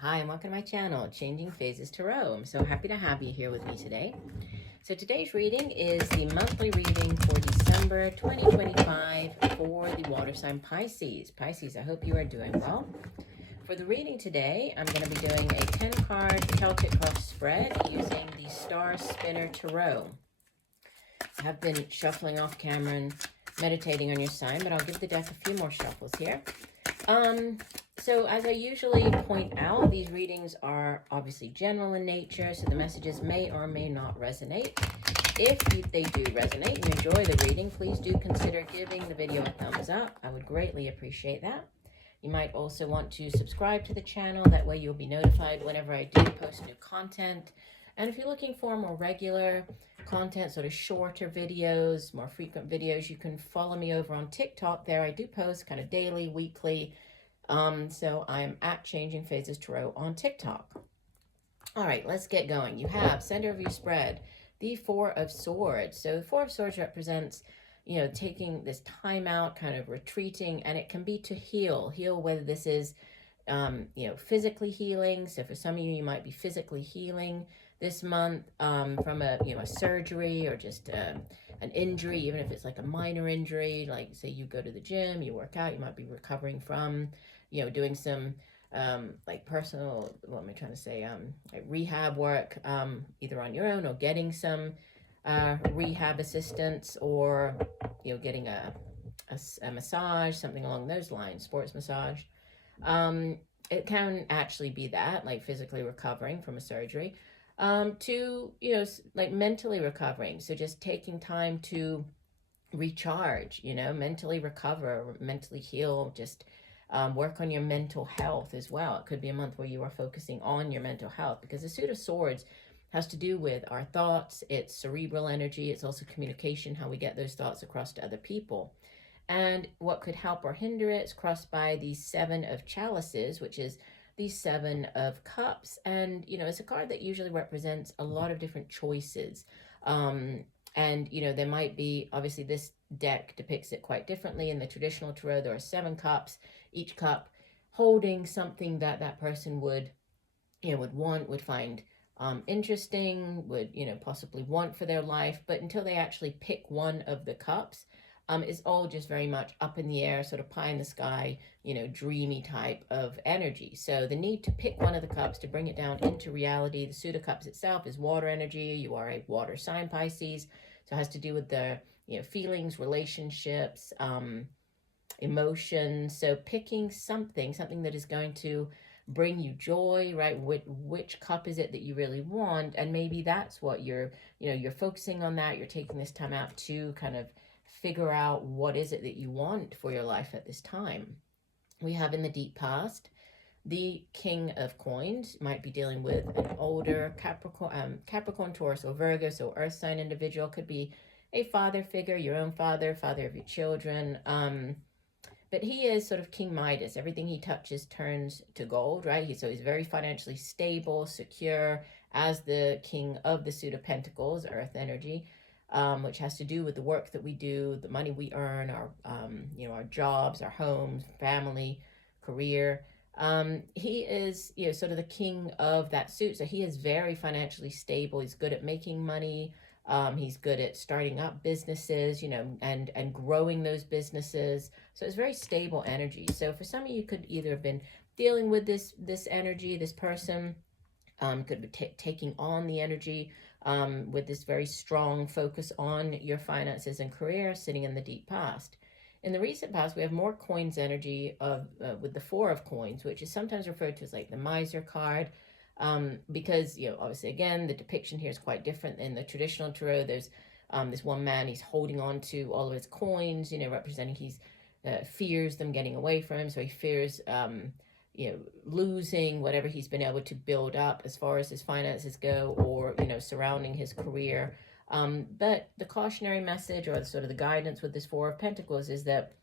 Hi, and welcome to my channel, Changing Phases Tarot. I'm so happy to have you here with me today. So today's reading is the monthly reading for December 2025 for the water sign Pisces. Pisces, I hope you are doing well. For the reading today, I'm going to be doing a 10-card Celtic cross spread using the Star Spinner Tarot. I have been shuffling off camera and meditating on your sign, but I'll give the deck a few more shuffles here. So as I usually point out, these readings are obviously general in nature, so the messages may or may not resonate. If they do resonate and you enjoy the reading, please do consider giving the video a thumbs up. I would greatly appreciate that. You might also want to subscribe to the channel. That way you'll be notified whenever I do post new content. And if you're looking for more regular content, sort of shorter videos, more frequent videos, you can follow me over on TikTok. There I do post kind of daily, weekly. So I'm at Changing Phases Tarot on TikTok. All right, let's get going. You have center of your spread, the Four of Swords. So the Four of Swords represents, taking this time out, kind of retreating, and it can be to heal whether this is, physically healing. So for some of you, you might be physically healing this month from a surgery or just an injury, even if it's like a minor injury, like say you go to the gym, you work out, you might be recovering from, doing some like personal, what am I trying to say, like rehab work, either on your own or getting some rehab assistance, or getting a massage, something along those lines, sports massage. It can actually be that, like physically recovering from a surgery, to like mentally recovering, so just taking time to recharge, mentally recover, mentally heal, just work on your mental health as well. It could be a month where you are focusing on your mental health, because the Suit of Swords has to do with our thoughts. It's cerebral energy. It's also communication, how we get those thoughts across to other people. And what could help or hinder it is crossed by the Seven of Chalices, which is the Seven of Cups. And, it's a card that usually represents a lot of different choices. And, there might be, obviously this deck depicts it quite differently. In the traditional tarot, there are 7 cups, each cup holding something that that person would want, would find interesting, would, possibly want for their life. But until they actually pick one of the cups, it's all just very much up in the air, sort of pie in the sky, dreamy type of energy. So the need to pick one of the cups to bring it down into reality. The Suit of Cups itself is water energy. You are a water sign, Pisces. So it has to do with the, feelings, relationships, emotions. So picking something that is going to bring you joy, right? Which cup is it that you really want? And maybe that's what you're focusing on, that you're taking this time out to kind of figure out what is it that you want for your life at this time. We have in the deep past, the King of Coins might be dealing with an older Capricorn, Taurus, or Virgo, so earth sign individual. Could be a father figure, your own father of your children. But he is sort of King Midas. Everything he touches turns to gold, right? He's very financially stable, secure, as the King of the Suit of Pentacles, earth energy, which has to do with the work that we do, the money we earn, our, our jobs, our homes, family, career. He is, sort of the king of that suit. So he is very financially stable. He's good at making money. He's good at starting up businesses, and growing those businesses. So it's very stable energy. So for some of you, could either have been dealing with this energy, this person, could be taking on the energy with this very strong focus on your finances and career, sitting in the deep past. In the recent past, we have more coins energy with the Four of Coins, which is sometimes referred to as like the miser card. Because, obviously, again, the depiction here is quite different. In the traditional tarot, there's this one man, he's holding on to all of his coins, representing he's fears them getting away from him. So he fears, losing whatever he's been able to build up as far as his finances go, or, surrounding his career. But the cautionary message, or sort of the guidance with this Four of Pentacles, is that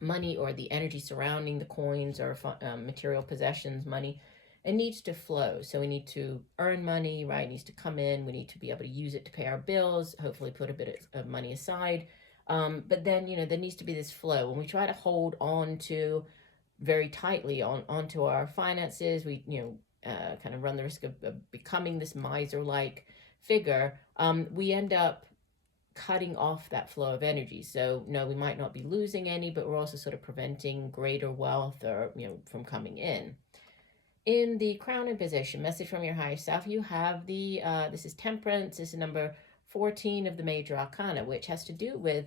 money, or the energy surrounding the coins, or material possessions, money, it needs to flow. So we need to earn money, right? It needs to come in. We need to be able to use it to pay our bills, hopefully put a bit of money aside. But then, there needs to be this flow. When we try to hold on to very tightly onto our finances. We, kind of run the risk of becoming this miser-like figure. We end up cutting off that flow of energy. So no, we might not be losing any, but we're also sort of preventing greater wealth or, from coming in. In the crown in position, message from your higher self, you have the, this is Temperance. This is number 14 of the major arcana, which has to do with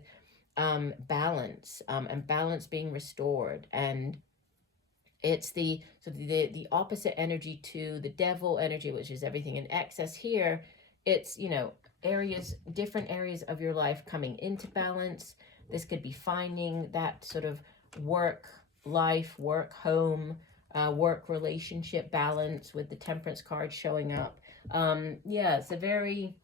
balance, and balance being restored. And it's the opposite energy to the devil energy, which is everything in excess. Here it's, different areas of your life coming into balance. This could be finding that sort of work life, work home, work relationship balance, with the Temperance card showing up. Yeah, it's a very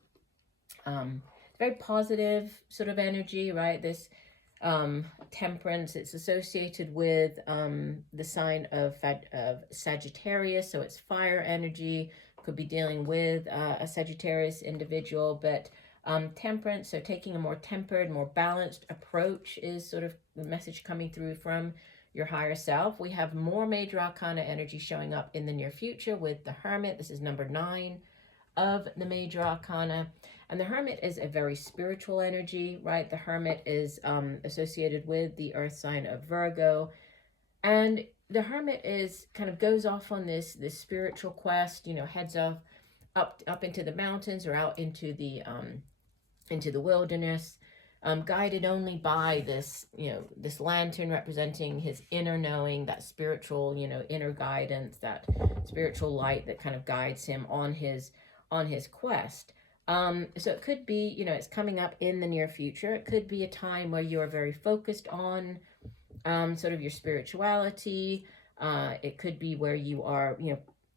positive sort of energy, right? This Temperance, it's associated with the sign of Sagittarius, so it's fire energy. Could be dealing with a Sagittarius individual, but Temperance, so taking a more tempered, more balanced approach is sort of the message coming through from your higher self. We have more major arcana energy showing up in the near future with the Hermit. This is number 9 of the major arcana. And the Hermit is a very spiritual energy, right? The Hermit is associated with the earth sign of Virgo. And the Hermit is kind of goes off on this spiritual quest, heads off up into the mountains or out into the wilderness, guided only by this, this lantern representing his inner knowing, that spiritual, inner guidance, that spiritual light that kind of guides him on his quest. So it could be, it's coming up in the near future. It could be a time where you are very focused on sort of your spirituality. It could be where you are,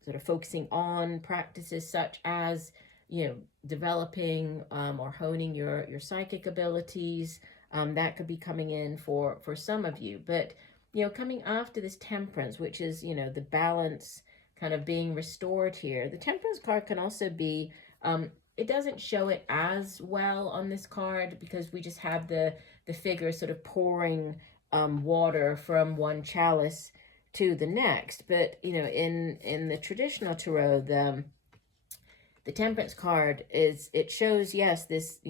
sort of focusing on practices such as, developing or honing your psychic abilities. That could be coming in for some of you. But, coming after this Temperance, which is, the balance kind of being restored here. The Temperance card can also be, it doesn't show it as well on this card because we just have the figure sort of pouring water from one chalice to the next. But, in the traditional tarot, the Temperance card it shows, yes, this,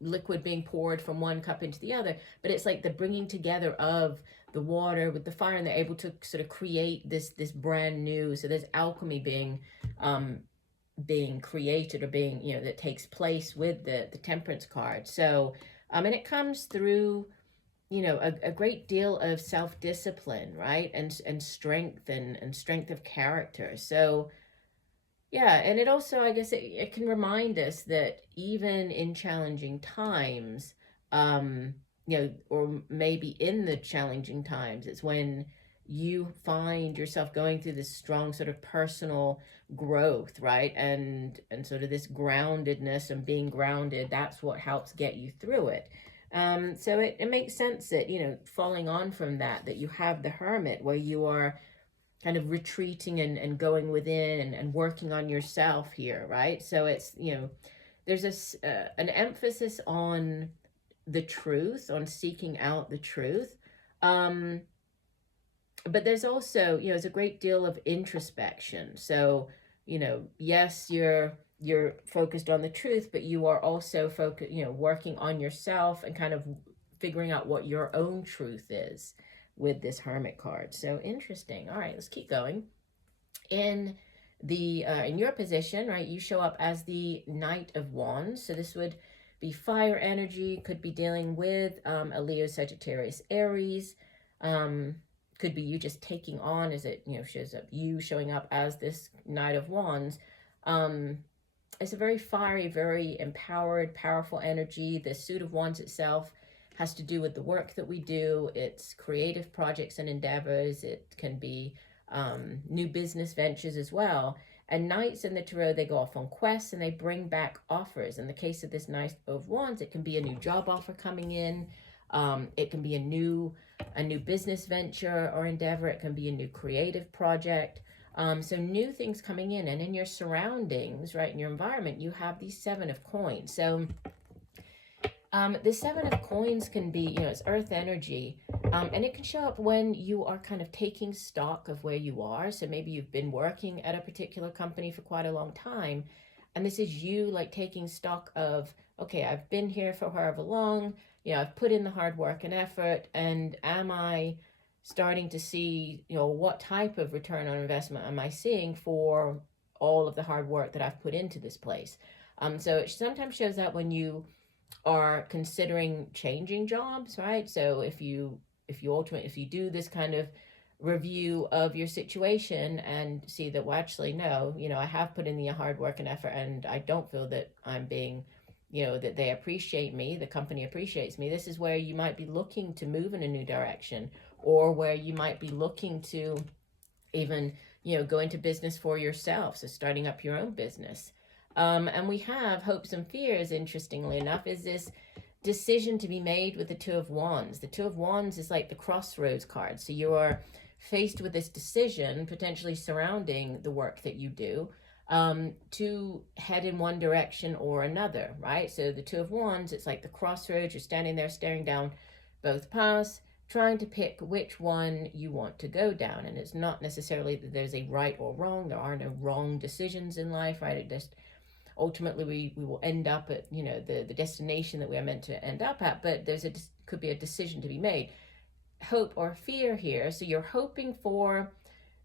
liquid being poured from one cup into the other, but it's like the bringing together of the water with the fire, and they're able to sort of create this brand new, so there's alchemy being created, or being, that takes place with the Temperance card. So and it comes through, a great deal of self-discipline, right, and strength and strength of character. So yeah, and it also, I guess, it can remind us that even in challenging times, or maybe in the challenging times, it's when you find yourself going through this strong sort of personal growth, right? And sort of this groundedness and being grounded, that's what helps get you through it. So it makes sense that, falling on from that you have the Hermit, where you are kind of retreating and going within and working on yourself here, right? So it's, there's an emphasis on the truth, on seeking out the truth. But there's also, there's a great deal of introspection. So, yes, you're focused on the truth, but you are also working on yourself and kind of figuring out what your own truth is with this Hermit card. So interesting. All right, let's keep going. In your position, right, you show up as the Knight of Wands. So this would be fire energy, could be dealing with a Leo, Sagittarius, Aries. Could be you just taking on, as it, shows up, you showing up as this Knight of Wands. It's a very fiery, very empowered, powerful energy. The suit of Wands itself has to do with the work that we do. It's creative projects and endeavors. It can be new business ventures as well. And Knights in the tarot, they go off on quests and they bring back offers. In the case of this Knight of Wands, it can be a new job offer coming in. It can be a new business venture or endeavor. It can be a new creative project. So new things coming in, and in your surroundings, right, in your environment, you have these 7 of coins. So The Seven of Coins can be, it's earth energy, and it can show up when you are kind of taking stock of where you are. So maybe you've been working at a particular company for quite a long time, and this is you like taking stock of, okay, I've been here for however long, I've put in the hard work and effort, and am I starting to see, what type of return on investment am I seeing for all of the hard work that I've put into this place? So it sometimes shows up when you are considering changing jobs, right? So if you do this kind of review of your situation and see that, well, actually no, I have put in the hard work and effort, and I don't feel that I'm being, that they appreciate me, the company appreciates me. This is where you might be looking to move in a new direction, or where you might be looking to even, go into business for yourself. So starting up your own business. And we have hopes and fears, interestingly enough, is this decision to be made with the Two of Wands. The Two of Wands is like the crossroads card. So you are faced with this decision, potentially surrounding the work that you do, to head in one direction or another, right? So the Two of Wands, it's like the crossroads. You're standing there staring down both paths, trying to pick which one you want to go down. And it's not necessarily that there's a right or wrong. There are no wrong decisions in life, right? It just ultimately we will end up at the destination that we are meant to end up at, but could be a decision to be made. Hope or fear here. So you're hoping for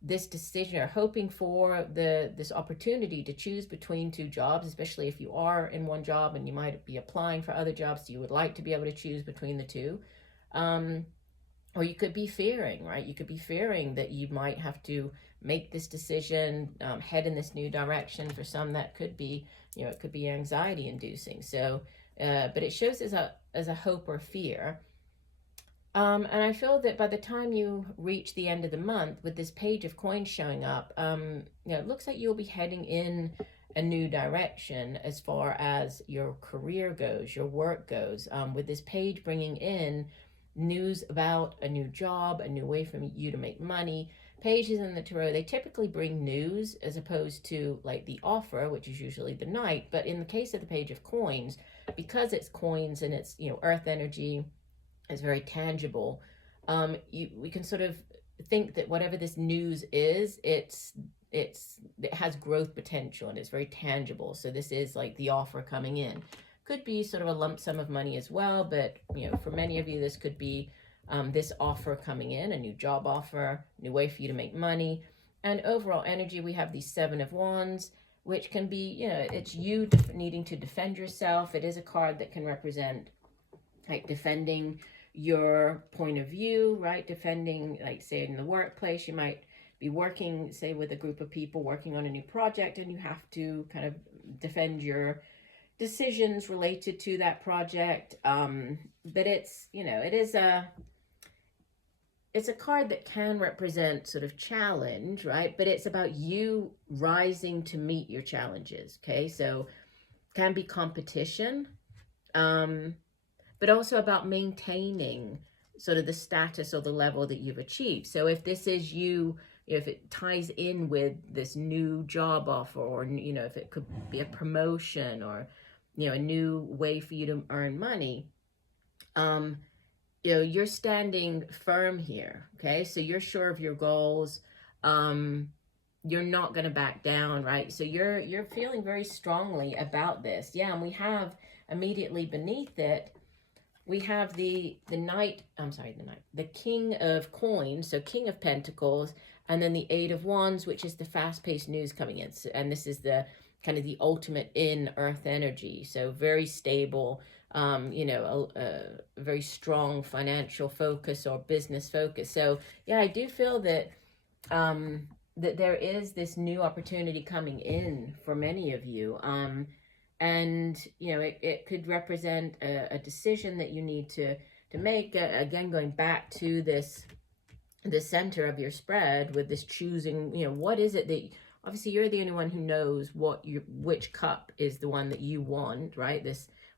this decision, or hoping for this opportunity to choose between two jobs, especially if you are in one job and you might be applying for other jobs, so you would like to be able to choose between the two. Or you could be fearing, right? You could be fearing that you might have to make this decision, head in this new direction. For some, that could be, it could be anxiety inducing. So, but it shows as a hope or fear. And I feel that by the time you reach the end of the month, with this Page of Coins showing up, it looks like you'll be heading in a new direction as far as your career goes, your work goes, with this page bringing in news about a new job, a new way for you to make money. Pages in the tarot, they typically bring news as opposed to like the offer, which is usually the Knight. But in the case of the Page of Coins, because it's coins and it's, earth energy, it's very tangible, we can sort of think that whatever this news is, it has growth potential and it's very tangible. So this is like the offer coming in. Could be sort of a lump sum of money as well, but for many of you, this could be this offer coming in, a new job offer, new way for you to make money. And overall energy, we have the Seven of Wands, which can be, it's you needing to defend yourself. It is a card that can represent like defending your point of view, right? Defending, like say in the workplace, you might be working, say with a group of people working on a new project, and you have to kind of defend your decisions related to that project. But it's, it's a card that can represent sort of challenge, right? But it's about you rising to meet your challenges, okay? So can be competition, but also about maintaining sort of the status or the level that you've achieved. So if this is you, if it ties in with this new job offer, or, if it could be a promotion or, a new way for you to earn money, you're standing firm here, okay? So you're sure of your goals. You're not going to back down, right? So you're feeling very strongly about this. Yeah, and we have immediately beneath it, we have the King of Coins, so King of Pentacles, and then the Eight of Wands, which is the fast-paced news coming in. And this is the kind of the ultimate in earth energy. So very stable, a very strong financial focus or business focus. So yeah, I do feel that that there is this new opportunity coming in for many of you. And it could represent a decision that you need to make. Again, going back to the center of your spread with this choosing, what is it that, obviously you're the only one who knows which cup is the one that you want, right?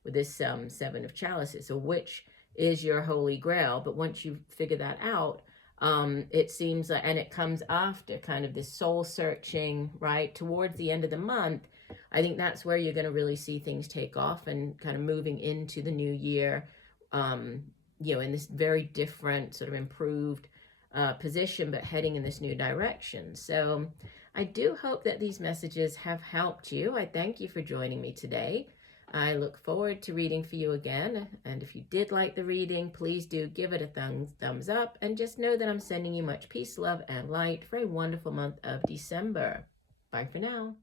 With this Seven of Chalices. So which is your holy grail? But once you figure that out, it seems like, and it comes after kind of this soul searching, right? Towards the end of the month, I think that's where you're going to really see things take off and kind of moving into the new year, you know, in this very different sort of improved position, but heading in this new direction. So I do hope that these messages have helped you. I thank you for joining me today. I look forward to reading for you again. And if you did like the reading, please do give it a thumbs up. And just know that I'm sending you much peace, love, and light for a wonderful month of December. Bye for now.